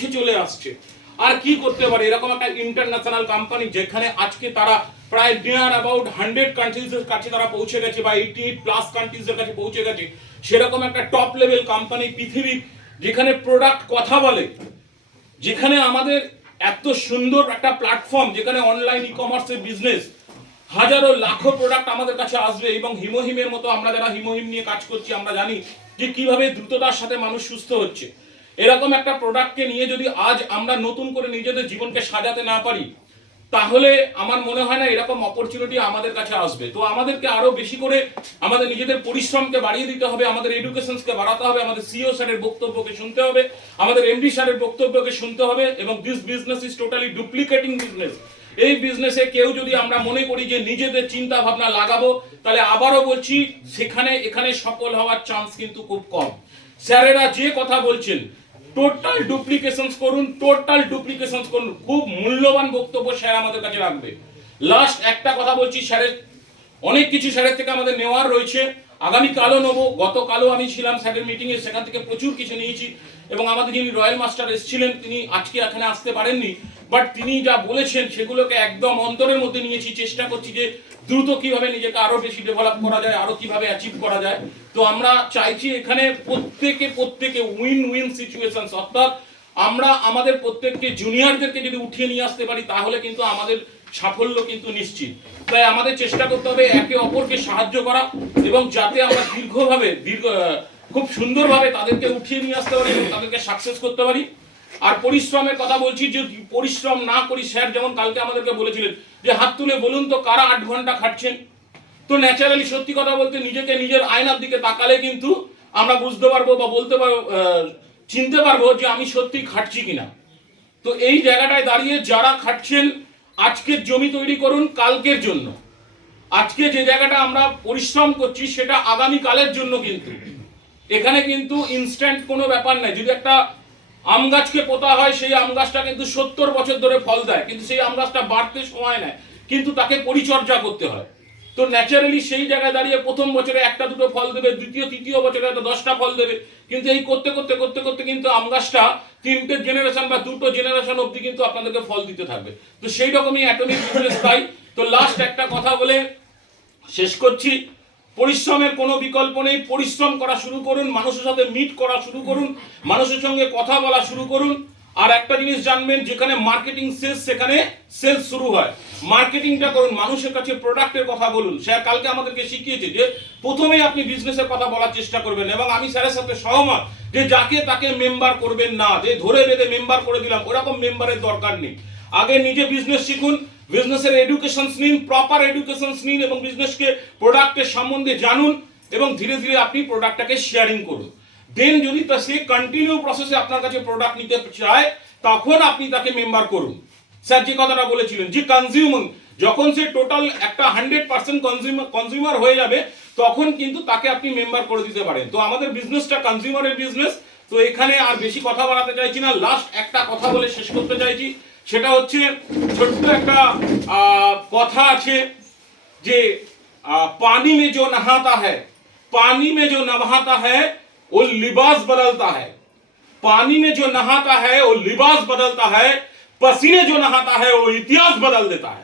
কাছে চলে আসছে। আর কি করতে পারে এরকম একটা ইন্টারন্যাশনাল কোম্পানি যেখানে আজকে তারা প্রায় নিয়ার অ্যাবাউট 100 কান্ট্রিজের কাছে তারা পৌঁছে গেছে বা 88+ কান্ট্রিজের কাছে পৌঁছে গেছে, সেরকম একটা টপ লেভেল কোম্পানি পৃথিবীর, যেখানে প্রোডাক্ট কথা বলে, যেখানে আমাদের এত সুন্দর একটা প্ল্যাটফর্ম, যেখানে অনলাইন ই কমার্সের বিজনেস, হাজারো লাখো প্রোডাক্ট আমাদের কাছে আসবে। এবং হিমোহিমের মতো আমরা যারা হিমোহিম নিয়ে কাজ করছি আমরা জানি যে কিভাবে দ্রুততার সাথে মানুষ সুস্থ হচ্ছে। এরকম একটা প্রোডাক্টকে নিয়ে যদি আজ আমরা নতুন করে নিজেদের জীবনকে সাজাতে না পারি, তাহলে আমার মনে হয় না এরকম অপরচুনিটি আমাদের কাছে আসবে। তো আমাদেরকে আরো বেশি করে আমাদের নিজেদের পরিশ্রমকে বাড়িয়ে দিতে হবে, আমাদের এডুকেশনকে বাড়াতে হবে, আমাদের সিও স্যারের বক্তব্যকে শুনতে হবে, আমাদের এমডি স্যারের বক্তব্যকে শুনতে হবে। এবং this business is totally duplicating business. এই বিজনেসে কেউ যদি আমরা মনে করি যে নিজেদের চিন্তা ভাবনা লাগাবো, তাহলে আবারও বলছি সেখানে এখানে সফল হওয়ার চান্স কিন্তু খুব কম। স্যারেরা যে কথা বলছেন টোটাল ডুপ্লিকেশনস করুন, টোটাল ডুপ্লিকেশনস করুন। খুব মূল্যবান বক্তব্য স্যার আমাদের কাছে রাখবে। লাস্ট একটা কথা বলছি, স্যারের অনেক কিছু স্যারের থেকে আমাদের নেওয়ার রয়েছে, আগামীকালও নেবো। গতকালও আমি ছিলাম স্যারের মিটিংয়ে, সেখান থেকে প্রচুর কিছু নিয়েছি। এবং আমাদের যিনি রয়্যাল মাস্টার এসেছিলেন তিনি আজকে এখানে আসতে পারেননি, বাট তিনি যা বলেছেন সেগুলোকে একদম অন্তরের মধ্যে নিয়েছি। চেষ্টা করছি যে দ্রুত কিভাবে নিজেকে আরো বেশি ডেভেলপ করা যায়, আরো কিভাবে অ্যাচিভ করা যায়। তো আমরা চাইছি এখানে প্রত্যেকে উইন উইন সিচুয়েশনস, অর্থাৎ আমরা আমাদের প্রত্যেককে জুনিয়রদেরকে যদি উঠিয়ে নিয়ে আসতে পারি তাহলে কিন্তু আমাদের সাফল্য কিন্তু নিশ্চিত। তাই আমাদের চেষ্টা করতে হবে একে অপরকে সাহায্য করা, এবং যাতে আমরা খুব সুন্দরভাবে তাদেরকে উঠিয়ে নিয়ে আসতে পারি এবং তাদেরকে সাকসেস করতে পারি। আর পরিশ্রমের কথা বলছি, যে পরিশ্রম না করি, স্যার যেমন কালকে আমাদেরকে বলেছিলেন যে হাত তুলে বলুন তো কারা 8 ঘন্টা খাটছেন। তো ন্যাচারালি সত্যি কথা বলতে নিজেকে নিজের আয়নার দিকে তাকালে কিন্তু আমরা বুঝতে পারবো বা বলতে পারবো, চিনতে পারবো যে আমি সত্যি খাটছি কিনা। তো এই জায়গাটায় দাঁড়িয়ে যারা খাটছেন, আজকের জমি তৈরি করুন কালকের জন্য। আজকে যে জায়গাটা আমরা পরিশ্রম করছি সেটা আগামী কালের জন্য। কিন্তু এখানে কিন্তু ইনস্ট্যান্ট কোনো ব্যাপার নাই। যদি একটা আম গাছকে পোতা হয়, সেই আম গাছটা কিন্তু 70 বছর ধরে ফল দেয়, কিন্তু সেই আম গাছটা বাড়তে সময় নেয়, কিন্তু তাকে পরিচর্যা করতে হয়। তো ন্যাচারালি সেই জায়গায় দাঁড়িয়ে প্রথম বছরে 1-2 ফল দেবে, দ্বিতীয় তৃতীয় বছরে 10টা ফল দেবে, কিন্তু এই করতে করতে করতে করতে কিন্তু আম গাছটা 3টে জেনারেশন বা 2টো জেনারেশন অবধি কিন্তু আপনাদেরকে ফল দিতে থাকবে। তো সেই রকমই অ্যাটমিক বিজনেস তাই। তো লাস্ট একটা কথা বলে শেষ করছি, পরিশ্রমের কোনো বিকল্প নেই। পরিশ্রম করা শুরু করুন, মানুষের সাথে মিট করা শুরু করুন, মানুষের সঙ্গে কথা বলা শুরু করুন। আর একটা জিনিস জানবেন, যেখানে মার্কেটিং শেষ সেখানে সেলস শুরু হয়। মার্কেটিংটা করুন, মানুষের কাছে প্রোডাক্টের কথা বলুন। স্যার কালকে আমাদেরকে শিখিয়েছে যে প্রথমেই আপনি বিজনেসের কথা বলার চেষ্টা করবেন, এবং আমি স্যারের সাথে সহমত যে যাকে তাকে মেম্বার করবেন না, যে ধরে বেঁধে মেম্বার করে দিলাম, ওরকম মেম্বারের দরকার নেই। আগে নিজে বিজনেস শিখুন, বিজনেসের এডুকেশনস নিন, প্রপার এডুকেশনস নিন, এবং বিজনেসকে প্রোডাক্টের সম্বন্ধে জানুন, এবং ধীরে ধীরে আপনি প্রোডাক্টটাকে শেয়ারিং করুন। দেন যদি সে কন্টিনিউ প্রসেসে আপনার কাছে প্রোডাক্ট নিতে চায়, তখন আপনি তাকে মেম্বার করুন। স্যার যে কথাটা বলেছিলেন যে কনজিউমার, যখন সে টোটাল একটা 100% কনজিউমার হয়ে যাবে, তখন কিন্তু তাকে আপনি মেম্বার করে দিতে পারেন। তো আমাদের বিজনেসটা কনজিউমারের বিজনেস। তো এখানে আর বেশি কথা বাড়াতে চাইছি না, লাস্ট একটা কথা বলে শেষ করতে চাইছি। সেটা হচ্ছে ছোট্ট একটা কথা আছে যে পানি में जो नहाता है, पानी में जो नहाता है वो लिबास बदलता है, पानी में जो नहाता है वो लिबास बदलता है, पसीने जो नहाता है वो इतिहास बदल देता है।